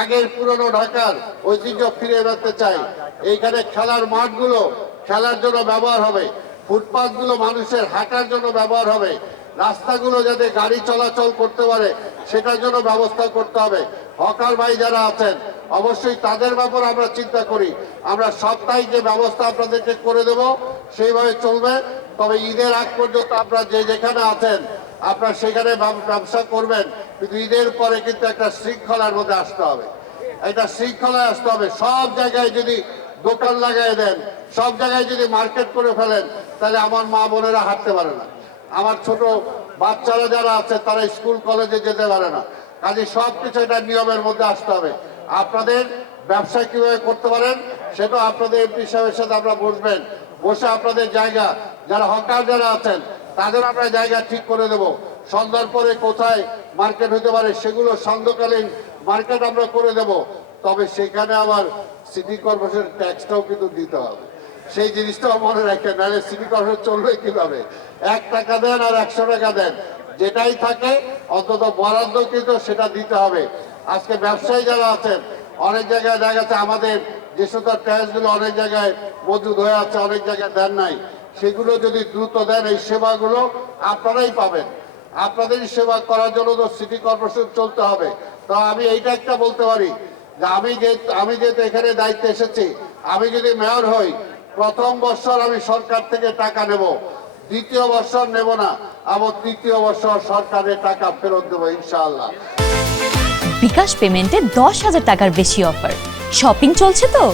আগের পুরনো ঢাকার ঐতিহ্য ফিরে পেতে চাই। এইখানে খেলার মাঠগুলো খেলার জন্য ব্যবহার হবে, ফুটপাথগুলো মানুষের হাঁটার জন্য ব্যবহার হবে, রাস্তাগুলো যাতে গাড়ি চলাচল করতে পারে সেটার জন্য ব্যবস্থা করতে হবে। হকার ভাই যারা আছেন অবশ্যই তাদের ব্যাপারে আমরা চিন্তা করি। আমরা সাপ্তাহিক যে ব্যবস্থা আপনাদেরকে করে দেব সেইভাবে চলবে। তবে ঈদের আগ পর্যন্ত আপনারা যে যেখানে আছেন আপনারা সেখানে ব্যবসা করবেন, কিন্তু ঈদের পরে কিন্তু একটা শৃঙ্খলার মধ্যে আসতে হবে, একটা শৃঙ্খলায় আসতে হবে। সব জায়গায় যদি দোকান লাগাই দেন, সব জায়গায় যদি মার্কেট করে ফেলেন, তাহলে আমার মা বোনেরা হাঁটতে পারে না, আমার ছোট বাচ্চারা যারা আছে তারা স্কুল কলেজে যেতে পারে না। কাজে সবকিছু এটা নিয়মের মধ্যে আসতে হবে। আপনাদের ব্যবসা কিভাবে করতে পারেন সেটা আপনাদের এমপি সাহেবের সাথে আপনারা বসবেন, বসে আপনাদের জায়গা যারা হকার যারা আছেন তাদের আমরা জায়গা ঠিক করে দেব। সন্ধ্যার পরে কোথায় মার্কেট হতে পারে সেগুলো সন্ধ্যাকালীন মার্কেট আমরা করে দেব। তবে সেখানে আবার সিটি কর্পোরেশনের ট্যাক্সটাও কিন্তু দিতে হবে, সেই জিনিসটাও মনে রাখেন, নাহলে সিটি কর্পোরেশন চলবে কিভাবে? 1 টাকা দেন আর 100 টাকা দেন, যেটাই থাকে অন্তত বরাদ্দ কিন্তু সেটা দিতে হবে। আজকে ব্যবসায়ী যারা আছেন অনেক জায়গায় দেখা যাচ্ছে আমাদের যে সকল ট্যাক্সগুলো অনেক জায়গায় মজুদ হয়ে আছে, অনেক জায়গায় দেন নাই, সেগুলো যদি দ্রুত দেন এই সেবাগুলো আপনারাই পাবেন। আপনাদেরই সেবা করার জন্য তো সিটি কর্পোরেশন চলতে হবে। তো আমি এইটা একটা বলতে পারি যে আমি যেহেতু এখানে দায়িত্বে এসেছি, আমি যদি মেয়র হই প্রথম বছর আমি সরকার থেকে টাকা নেব, দ্বিতীয় বছর নেব না, আবার তৃতীয় বছর সরকারের টাকা ফেরত দেবো ইনশাআল্লাহ। বিকাশ পেমেন্টে 10,000 টাকার বেশি অফার, শপিং চলছে তো।